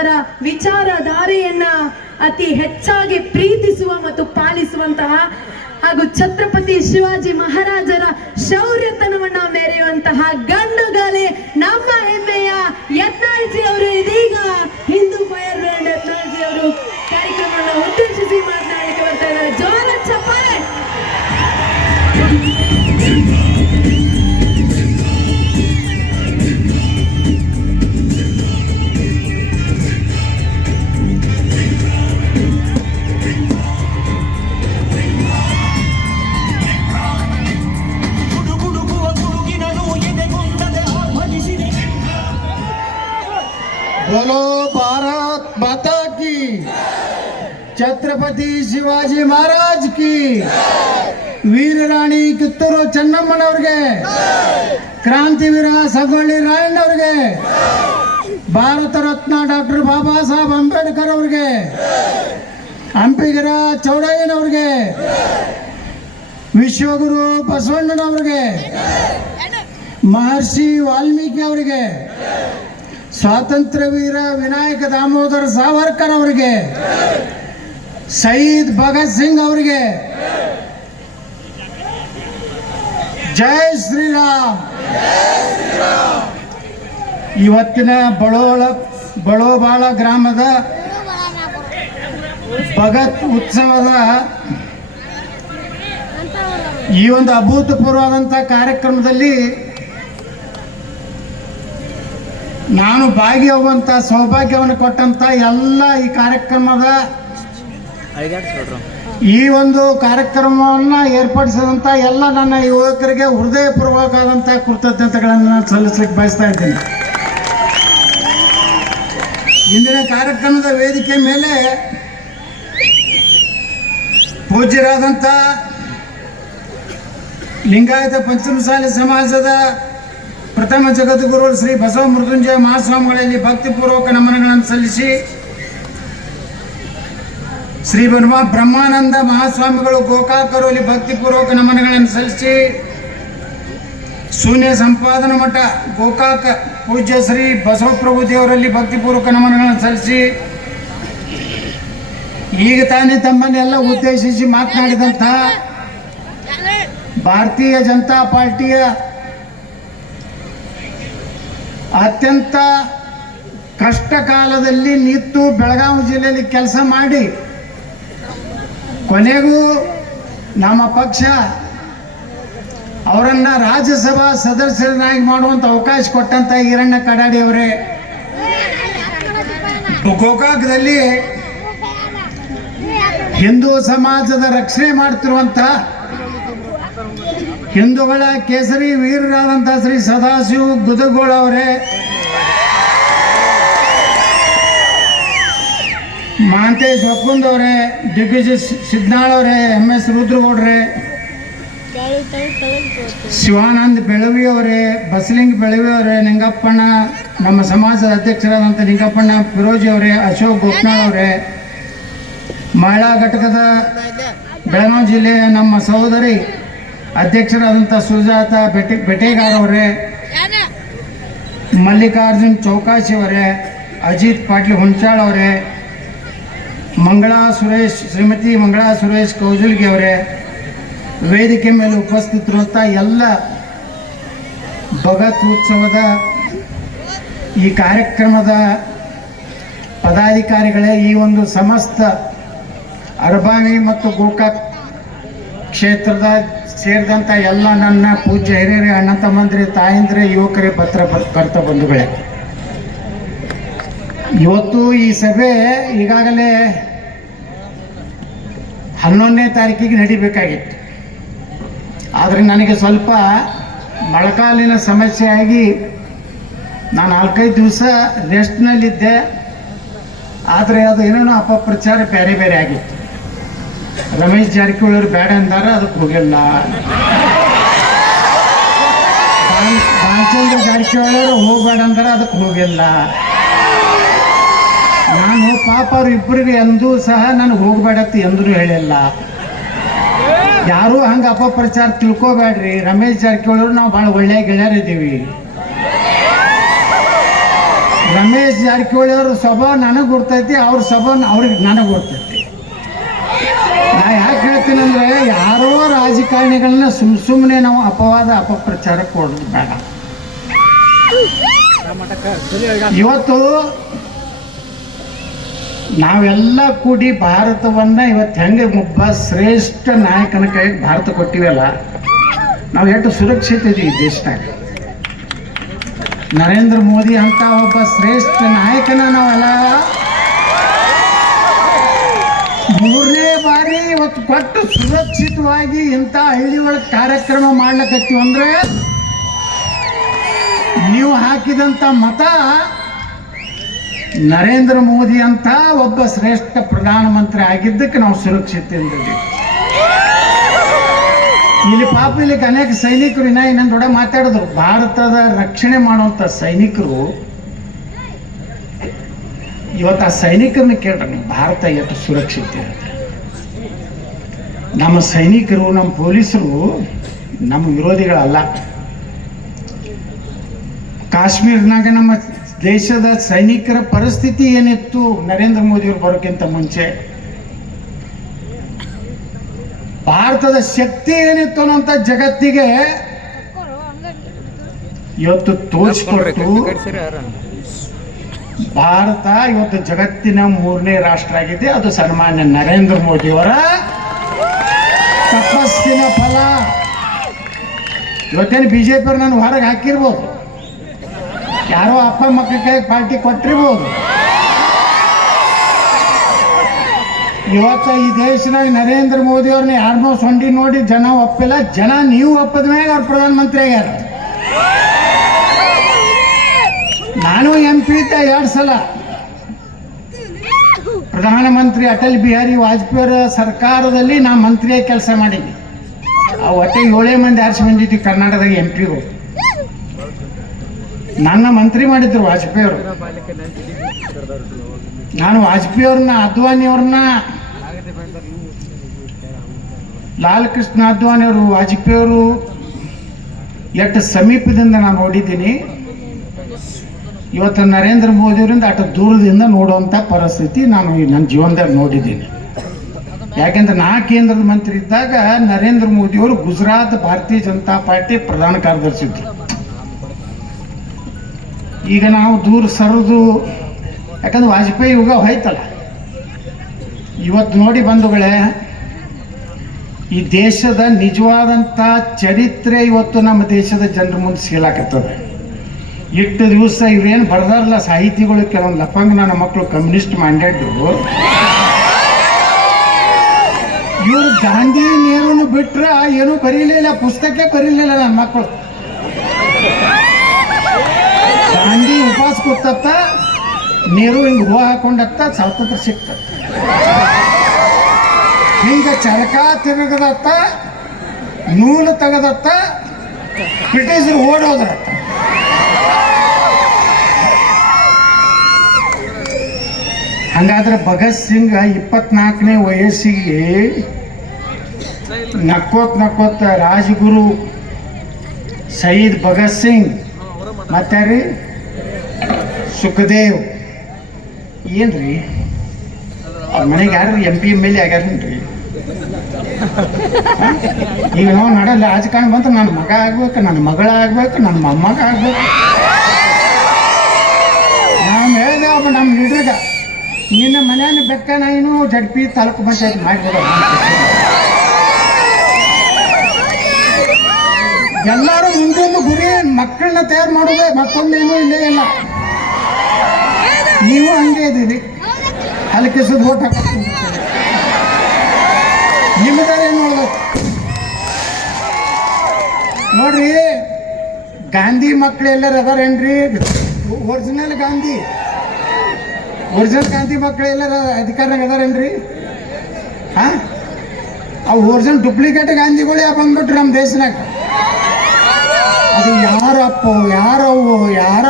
ಅವರ ವಿಚಾರಧಾರೆಯನ್ನ ಅತಿ ಹೆಚ್ಚಾಗಿ ಪ್ರೀತಿಸುವ ಮತ್ತು ಪಾಲಿಸುವಂತಹ ಹಾಗೂ ಛತ್ರಪತಿ ಶಿವಾಜಿ ಮಹಾರಾಜರ ಶೌರ್ಯತನವನ್ನ ಮೆರೆಯುವಂತಹ ಗಂಡುಗಾಲೆ ನಮ್ಮ ಹೆಮ್ಮೆಯ ಯತ್ನಾಳ್ಜಿ ಅವರು ಇದೀಗ ಹಿಂದೂ ಫೈರ್ ಬ್ರ್ಯಾಂಡ್ ಯತ್ನಾಳ್ಜಿ ಅವರು ಕಾರ್ಯಕ್ರಮವನ್ನು ಉದ್ದೇಶಿಸಿ ಮಾತನಾಡಲಿಕ್ಕೆ ಬರ್ತಾ ಇದ್ದಾರೆ. ಜೋರ ಚಪ್ಪಾಳೆ. बोलो भारत माता की छत्रपति शिवाजी महाराज की ವೀರ ರಾಣಿ ಕಿತ್ತೂರು ಚೆನ್ನಮ್ಮನವ್ರಿಗೆ ಕ್ರಾಂತಿವೀರ ಸಂಗೊಳ್ಳಿ ರಾಯಣ್ಣವ್ರಿಗೆ ಭಾರತ ರತ್ನ ಡಾಕ್ಟರ್ ಬಾಬಾ ಸಾಹೇಬ್ ಅಂಬೇಡ್ಕರ್ ಅವ್ರಿಗೆ ಹಂಪಿಗಿರ ಚೌಡಯ್ಯನವ್ರಿಗೆ ವಿಶ್ವಗುರು ಬಸವಣ್ಣನವ್ರಿಗೆ ಮಹರ್ಷಿ ವಾಲ್ಮೀಕಿ ಅವರಿಗೆ ಸ್ವಾತಂತ್ರ್ಯ ವೀರ ವಿನಾಯಕ ದಾಮೋದರ ಸಾವರ್ಕರ್ ಅವರಿಗೆ, ಸಯೀದ್ ಭಗತ್ ಸಿಂಗ್ ಅವರಿಗೆ, ಜೈ ಶ್ರೀರಾಮ್. ಇವತ್ತಿನ ಬಳೋಳ ಬಳೋಬಾಳ ಗ್ರಾಮದ ಭಗತ್ ಉತ್ಸವದ ಈ ಒಂದು ಅಭೂತಪೂರ್ವವಾದಂಥ ಕಾರ್ಯಕ್ರಮದಲ್ಲಿ ನಾನು ಭಾಗಿಯಾಗುವಂಥ ಸೌಭಾಗ್ಯವನ್ನು ಕೊಟ್ಟಂತ ಎಲ್ಲ ಈ ಕಾರ್ಯಕ್ರಮದ ಈ ಒಂದು ಕಾರ್ಯಕ್ರಮವನ್ನು ಏರ್ಪಡಿಸಿದಂಥ ಎಲ್ಲ ನನ್ನ ಯುವಕರಿಗೆ ಹೃದಯಪೂರ್ವಕವಾದಂಥ ಕೃತಜ್ಞತೆಗಳನ್ನು ನಾನು ಸಲ್ಲಿಸಲಿಕ್ಕೆ ಬಯಸ್ತಾ ಇದ್ದೀನಿ. ಇಂದಿನ ಕಾರ್ಯಕ್ರಮದ ವೇದಿಕೆ ಮೇಲೆ ಪೂಜ್ಯರಾದಂಥ ಲಿಂಗಾಯತ ಪಂಚಮಸಾಲಿ ಸಮಾಜದ ಪ್ರಥಮ ಜಗದ್ಗುರು ಶ್ರೀ ಬಸವ ಮೃತ್ಯುಂಜಯ ಮಹಾಸ್ವಾಮಿಗಳಲ್ಲಿ ಭಕ್ತಿಪೂರ್ವಕ ನಮನಗಳನ್ನು ಸಲ್ಲಿಸಿ ಶ್ರೀ ಬನ್ಮ ಬ್ರಹ್ಮಾನಂದ ಮಹಾಸ್ವಾಮಿಗಳು ಗೋಕಾಕರಲ್ಲಿ ಭಕ್ತಿಪೂರ್ವಕ ನಮನಗಳನ್ನು ಸಲ್ಲಿಸಿ ಶೂನ್ಯ ಸಂಪಾದನ ಮಠ ಗೋಕಾಕ ಪೂಜ್ಯ ಶ್ರೀ ಬಸವಪ್ರಭು ದೇವರಲ್ಲಿ ಭಕ್ತಿಪೂರ್ವಕ ನಮನಗಳನ್ನು ಸಲ್ಲಿಸಿ ಈಗ ತಾನೇ ತಮ್ಮನ್ನೆಲ್ಲ ಉದ್ದೇಶಿಸಿ ಮಾತನಾಡಿದಂತಹ ಭಾರತೀಯ ಜನತಾ ಪಾರ್ಟಿಯ ಅತ್ಯಂತ ಕಷ್ಟ ಕಾಲದಲ್ಲಿ ನಿಂತು ಬೆಳಗಾವಿ ಜಿಲ್ಲೆಯಲ್ಲಿ ಕೆಲಸ ಮಾಡಿ, ಕೊನೆಗೂ ನಮ್ಮ ಪಕ್ಷ ಅವರನ್ನ ರಾಜ್ಯಸಭಾ ಸದಸ್ಯರನ್ನಾಗಿ ಮಾಡುವಂತ ಅವಕಾಶ ಕೊಟ್ಟಂತ ಈರಣ್ಣ ಕಡಾಡಿ ಅವರೇ. ಗೋಕಾಕದಲ್ಲಿ ಹಿಂದೂ ಸಮಾಜದ ರಕ್ಷಣೆ ಮಾಡ್ತಿರುವಂತ ಹಿಂದೂಗಳ ಕೇಸರಿ ವೀರರಾದಂಥ ಶ್ರೀ ಸದಾಶಿವ ಗುದಗೋಳ ಅವರೇ ಮಹಾಂತೇಶ್ ಒಪ್ಪಂದ್ ಅವರೇ ದಿಗ್ವಿಜಯ್ ಸಿದ್ನಾಳ್ ಅವರೇ ಎಂ ಎಸ್ ರುದ್ರಗೌಡ್ರೆ ಶಿವಾನಂದ್ ಬೆಳವಿ ಅವರೇ, ಬಸಲಿಂಗ್ ಬೆಳವಿ ಅವರೇ, ನಿಂಗಪ್ಪಣ್ಣ, ನಮ್ಮ ಸಮಾಜದ ಅಧ್ಯಕ್ಷರಾದಂಥ ನಿಂಗಪ್ಪಣ್ಣ ಫಿರೋಜಿ ಅವರೇ, ಅಶೋಕ್ ಗೋಪ್ನಾಳ್ ಅವರೇ, ಮಹಿಳಾ ಘಟಕದ ಬೆಳಗಾವಿ ಜಿಲ್ಲೆಯ ನಮ್ಮ ಸಹೋದರಿ ಅಧ್ಯಕ್ಷರಾದಂಥ ಸುಜಾತ ಬೆಟೆ ಬೆಟೇಗಾರ್ ಅವರೇ ಮಲ್ಲಿಕಾರ್ಜುನ್ ಚೌಕಾಶಿ ಅವರೇ ಅಜಿತ್ ಪಾಟೀಲ್ ಹುಂಚಾಳ್ ಅವರೇ ಮಂಗಳಾ ಸುರೇಶ್ ಶ್ರೀಮತಿ ಮಂಗಳಾ ಸುರೇಶ್ ಕೌಜಲ್ಗಿ ಅವರೇ ವೇದಿಕೆ ಮೇಲೆ ಉಪಸ್ಥಿತರುವಂಥ ಎಲ್ಲ ಭಗತ್ ಉತ್ಸವದ ಈ ಕಾರ್ಯಕ್ರಮದ ಪದಾಧಿಕಾರಿಗಳೇ ಈ ಒಂದು ಸಮಸ್ತ ಅರಬಾವಿ ಮತ್ತು ಗೋಕಾಕ್ ಕ್ಷೇತ್ರದ ಸೇರಿದಂಥ ಎಲ್ಲ ನನ್ನ ಪೂಜ್ಯ ಹಿರಿಯರೇ ಅಣ್ಣ ತಮ್ಮಂದ್ರಿ ತಾಯಂದ್ರೆ, ಯುವಕರೇ ಪತ್ರ ಬರ್ತ ಬಂಧುಗಳೇ. ಇವತ್ತು ಈ ಸಭೆ ಈಗಾಗಲೇ ಹನ್ನೊಂದನೇ ತಾರೀಕಿಗೆ ನಡಿಬೇಕಾಗಿತ್ತು. ಆದರೆ ನನಗೆ ಸ್ವಲ್ಪ ಮೊಳಕಾಲಿನ ಸಮಸ್ಯೆ ಆಗಿ ನಾನು ನಾಲ್ಕೈದು ದಿವಸ ರೆಸ್ಟ್ನಲ್ಲಿದ್ದೆ ಆದರೆ ಅದು ಏನೇನೋ ಅಪಪ್ರಚಾರ ಬೇರೆ ಬೇರೆ ಆಗಿತ್ತು. ರಮೇಶ್ ಜಾರಕಿಹೊಳಿ ಬೇಡ ಅಂದಾರ, ಅದಕ್ಕೆ ಹೋಗಿಲ್ಲ. ರಾಮಚಂದ್ರ ಜಾರಕಿಹೊಳಿ ಹೋಗಬೇಡ ಅಂದಾರ, ಅದಕ್ಕೆ ಹೋಗಿಲ್ಲ. ನಾನು ಪಾಪ ಅವ್ರು ಇಬ್ಬರಿಗೆ ಎಂದೂ ಸಹ ನನಗೆ ಹೋಗಬೇಡತ್ತು ಎಂದೂ ಹೇಳಿಲ್ಲ. ಯಾರೂ ಹಂಗೆ ಅಪಪ್ರಚಾರ ತಿಳ್ಕೊಬೇಡ್ರಿ. ರಮೇಶ್ ಜಾರಕಿಹೊಳಿ ಅವರು ನಾವು ಭಾಳ ಒಳ್ಳೆಯ ಗೆಳೆಯರಿದ್ದೀವಿ ರಮೇಶ್ ಜಾರಕಿಹೊಳಿ ಅವ್ರ ಸ್ವಭಾವ ನನಗೆ ಗೊತ್ತೈತಿ ಅವ್ರ ಸ್ವಭಾವ ಅವ್ರಿಗೆ ನನಗೆ ಗೊತ್ತೈತಿ ನಾ ಯಾಕೆ ಹೇಳ್ತೀನಿ ಅಂದ್ರೆ ಯಾರೋ ರಾಜಕಾರಣಿಗಳನ್ನ ಸುಮ್ ಸುಮ್ಮನೆ ನಾವು ಅಪವಾದ ಅಪಪ್ರಚಾರ ಕೊಡೋದು ಬೇಡ. ಇವತ್ತು ನಾವೆಲ್ಲ ಕೂಡಿ ಭಾರತವನ್ನ ಇವತ್ತು ಹೆಂಗೆ ಒಬ್ಬ ಶ್ರೇಷ್ಠ ನಾಯಕನ ಕೈ ಭಾರತ ಕೊಟ್ಟಿವಲ್ಲ, ನಾವು ಎಷ್ಟು ಸುರಕ್ಷಿತ ಇದೀವಿ ದೇಶದಾಗ. ನರೇಂದ್ರ ಮೋದಿ ಅಂತ ಒಬ್ಬ ಶ್ರೇಷ್ಠ ನಾಯಕನ ನಾವೆಲ್ಲ ಮೂರನೇ ಬಾರಿ ಇವತ್ತು ಕೊಟ್ಟು ಸುರಕ್ಷಿತವಾಗಿ ಇಂಥ ಹಳ್ಳಿ ಒಳಗೆ ಕಾರ್ಯಕ್ರಮ ಮಾಡ್ಲಕತ್ತೀವಿ ಅಂದ್ರೆ ನೀವು ಹಾಕಿದಂಥ ಮತ ನರೇಂದ್ರ ಮೋದಿ ಅಂತ ಒಬ್ಬ ಶ್ರೇಷ್ಠ ಪ್ರಧಾನಮಂತ್ರಿ ಆಗಿದ್ದಕ್ಕೆ ನಾವು ಸುರಕ್ಷಿತ ಇಲ್ಲಿ ಪಾಪ ಇಲ್ಲಿ ಅನೇಕ ಸೈನಿಕರು ಇನ್ನ ಇನ್ನೊಂದು ದೊಡ್ಡ ಮಾತಾಡಿದ್ರು. ಭಾರತದ ರಕ್ಷಣೆ ಮಾಡುವಂತ ಸೈನಿಕರು ಇವತ್ತು ಆ ಸೈನಿಕರನ್ನ ಕೇಳ್ರಿ ಭಾರತ ಎಷ್ಟು ಸುರಕ್ಷಿತ ಅಂತ. ನಮ್ಮ ಸೈನಿಕರು, ನಮ್ಮ ಪೊಲೀಸರು ನಮ್ಮ ವಿರೋಧಿಗಳಲ್ಲ. ಕಾಶ್ಮೀರ್ನಾಗ ನಮ್ಮ ದೇಶದ ಸೈನಿಕರ ಪರಿಸ್ಥಿತಿ ಏನಿತ್ತು? ನರೇಂದ್ರ ಮೋದಿಯವರು ಬರೋಕ್ಕಿಂತ ಮುಂಚೆ. ಭಾರತದ ಶಕ್ತಿ ಏನಿತ್ತು ಅನ್ನೋಂಥ ಜಗತ್ತಿಗೆ ಇವತ್ತು ತೋರಿಸ್ಕೊಟ್ಟು ಭಾರತ ಇವತ್ತು ಜಗತ್ತಿನ ಮೂರನೇ ರಾಷ್ಟ್ರ ಆಗಿದೆ. ಅದು ಸನ್ಮಾನ್ಯ ನರೇಂದ್ರ ಮೋದಿಯವರ ತಪಸ್ಸಿನ ಫಲ ಇವತ್ತೇನು ಬಿ ಜೆ ಪಿ ನಾನು ಹೊರಗೆ ಹಾಕಿರ್ಬೋದು. ಯಾರೋ ಅಪ್ಪ ಮಕ್ಕಳ ಕೈ ಪಾರ್ಟಿ ಕೊಟ್ಟಿರ್ಬೋದು. ಇವತ್ತು ಈ ದೇಶದಾಗ ನರೇಂದ್ರ ಮೋದಿ ಅವ್ರನ್ನ ಯಾರನ್ನೋ ಸೊಂಡಿ ನೋಡಿ ಜನ ಒಪ್ಪಿಲ್ಲ. ಜನ ನೀವು ಒಪ್ಪದ ಮ್ಯಾಗ ಅವ್ರು ಪ್ರಧಾನಮಂತ್ರಿ ಆಗ್ಯಾರ. ನಾನು ಎಂ ಪಿ ಇದ್ದ ಎರಡು ಸಲ. ಪ್ರಧಾನಮಂತ್ರಿ ಅಟಲ್ ಬಿಹಾರಿ ವಾಜಪೇಯಿಯವರ ಸರ್ಕಾರದಲ್ಲಿ ನಾ ಮಂತ್ರಿಯಾಗಿ ಕೆಲಸ ಮಾಡೀನಿ ಆ ಒಟ್ಟೆ ಏಳೇ ಮಂದಿ ಆರಿಸಿ ಬಂದಿದ್ವಿ ಕರ್ನಾಟಕದಾಗ ಎಂ ಪಿಗಳು ನನ್ನ ಮಂತ್ರಿ ಮಾಡಿದ್ರು ವಾಜಪೇಯಿ ಅವರು. ನಾನು ವಾಜಪೇಯಿ ಅವ್ರನ್ನ, ಅದ್ವಾನಿ ಅವ್ರನ್ನ ಲಾಲ್ ಕೃಷ್ಣ ವಾಜಪೇಯಿ ಅವರು ಎಷ್ಟು ಸಮೀಪದಿಂದ ನಾನು ನೋಡಿದ್ದೀನಿ ಇವತ್ತು ನರೇಂದ್ರ ಮೋದಿಯವರಿಂದ ಅಟ ದೂರದಿಂದ ನೋಡುವಂಥ ಪರಿಸ್ಥಿತಿ ನಾನು ನನ್ನ ಜೀವನದಾಗ ನೋಡಿದ್ದೀನಿ. ಯಾಕೆಂದ್ರೆ ನಾ ಕೇಂದ್ರದ ಮಂತ್ರಿ ಇದ್ದಾಗ ನರೇಂದ್ರ ಮೋದಿ ಅವರು ಗುಜರಾತ್ ಭಾರತೀಯ ಜನತಾ ಪಾರ್ಟಿ ಪ್ರಧಾನ ಕಾರ್ಯದರ್ಶಿ ಇದ್ರು. ಈಗ ನಾವು ದೂರ ಸರಿದು, ಯಾಕಂದ್ರೆ ವಾಜಪೇಯಿ ಯುಗ ಹೋಯ್ತಲ್ಲ. ಇವತ್ತು ನೋಡಿ ಬಂಧುಗಳೇ, ಈ ದೇಶದ ನಿಜವಾದಂಥ ಚರಿತ್ರೆ ಇವತ್ತು ನಮ್ಮ ದೇಶದ ಜನರ ಮುಂದೆ ಸಿಗಲಾಕತ್ತದ ಇಟ್ಟು ದಿವಸ ಇವೇನು ಬರ್ದಾರಲ್ಲ ಸಾಹಿತಿಗಳು ಕೆಲವೊಂದು ಲಫಂಗ ನನ್ನ ಮಕ್ಕಳು ಕಮ್ಯುನಿಸ್ಟ್ ಮೈಂಡೆಡ್ ಇವರು ಗಾಂಧಿ ನೇರನ್ನು ಬಿಟ್ರ ಏನೂ ಬರೀಲಿಲ್ಲ ಪುಸ್ತಕ ಬರೀಲಿಲ್ಲ ನನ್ನ ಮಕ್ಕಳು ಗಾಂಧಿ ಉಪವಾಸ ಕೂತತ್ತ ನೀರು ಹಿಂಗೆ ಹೂವು ಹಾಕೊಂಡತ್ತ, ಸ್ವಾತಂತ್ರ್ಯ ಸಿಕ್ತತ್ತ ಹಿಂಗೆ ಚರಕ ತಿರುಗದತ್ತ, ನೂಲು ತೆಗದತ್ತ, ಬ್ರಿಟಿಷರು ಓಡೋದ್ರತ್ತ. ಹಂಗಾದ್ರೆ ಭಗತ್ ಸಿಂಗ್ ಇಪ್ಪತ್ನಾಲ್ಕನೇ ವಯಸ್ಸಿಗೆ ನಕ್ಕೋತ್ ನಕ್ಕೋತ್ ರಾಜಗುರು ಸಯೀದ್ ಭಗತ್ ಸಿಂಗ್. ಮತ್ತಾರಿ ಸುಖದೇವ್. ಏನ್ರಿ? ಅವ್ರ ಮನೆಗೆ ಯಾರು M P M L A ಆಗ್ಯಾರೇನ್ರಿ ಈಗ ನಾವು ನಡಲ್ಲ ರಾಜಕಾರಣ ಬಂತ ನನ್ನ ಮಗ ಆಗ್ಬೇಕು ನನ್ನ ಮಗಳ ಆಗ್ಬೇಕು ನನ್ನ ಮೊಮ್ಮಗ ಆಗ್ಬೇಕು. ನಾವು ಹೇಳಿದೆ ಒಬ್ಬ ನಮ್ಮ ಲೀಡ್ರಿಗೆ ನಿನ್ನ ಮನೆಯ ಬೆಕ್ಕ ನಾಯಿನೂ ಜಡ್ಪಿ ತಾಲೂಕು ಪಂಚಾಯತ್ ಮಾಡಿಬಿಡೋ ಎಲ್ಲರೂ ಮುಂದೊಂದು ಗುರಿ ಮಕ್ಕಳನ್ನ ತಯಾರು ಮಾಡೋದೇ ಮತ್ತೊಂದೇನು ಇಲ್ಲೇ ಇಲ್ಲ. ನೀವು ಹಂಗೆ ಇದ್ದೀರಿ. ಹಲಕಿಸೋದು ಓಟ್ ಏನು ನೋಡ್ಬೇಕು ನೋಡ್ರಿ, ಗಾಂಧಿ ಮಕ್ಕಳು ಎಲ್ಲರೂ ಅದಾರೇನ್ರಿ? ಒರಿಜಿನಲ್ ಗಾಂಧಿ. ಒರಿಜಿನಲ್ ಗಾಂಧಿ ಮಕ್ಕಳು ಎಲ್ಲರ ಅಧಿಕಾರನಾಗ ಅದಾರೇನ್ರಿ? ಹಾ? ಅವು ಒರಿಜಿನಲ್ ಡುಪ್ಲಿಕೇಟ್ ಗಾಂಧಿಗಳೇ ಬಂದ್ಬಿಟ್ರು ನಮ್ಮ ದೇಶನಾಗ. ಅದು ಯಾರ ಯಾರೋ ಯಾರವು ಯಾರ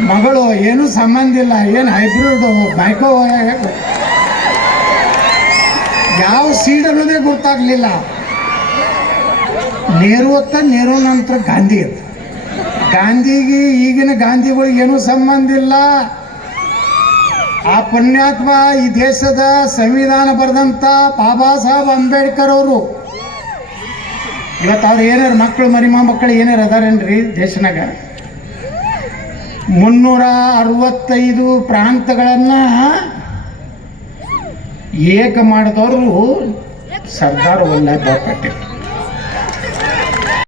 ಮಗಳು, ಏನು ಸಂಬಂಧ ಇಲ್ಲ, ಏನು ಹೈಬ್ರಿಡ್, ಮೈಕೋ, ಯಾವ ಸೀಡ್ ಅನ್ನೋದೇ ಗೊತ್ತಾಗ್ಲಿಲ್ಲ. ನೇರು ಹೊತ್ತ ನೆಹರು ನಂತರ ಗಾಂಧಿ. ಗಾಂಧಿಗೆ ಈಗಿನ ಗಾಂಧಿಗಳಿಗೆ ಏನೂ ಸಂಬಂಧ ಇಲ್ಲ. ಆ ಪುಣ್ಯಾತ್ಮ ಈ ದೇಶದ ಸಂವಿಧಾನ ಬರೆದಂಥ ಬಾಬಾ ಸಾಹೇಬ್ ಅಂಬೇಡ್ಕರ್ ಅವರು. ಇವತ್ತು ಅವ್ರು ಏನಾರು ಮಕ್ಕಳು ಮರಿಮಾ ಮಕ್ಕಳು ಏನಾರು ಅದಾರೇನ್ರಿ ದೇಶನಾಗ? ಮುನ್ನೂರ ಅರವತ್ತೈದು ಪ್ರಾಂತಗಳನ್ನು ಏಕ ಮಾಡಿದವರು ಸರ್ದಾರ್ ವಲ್ಲಭಾಯ್ ಪಟೇಲ್.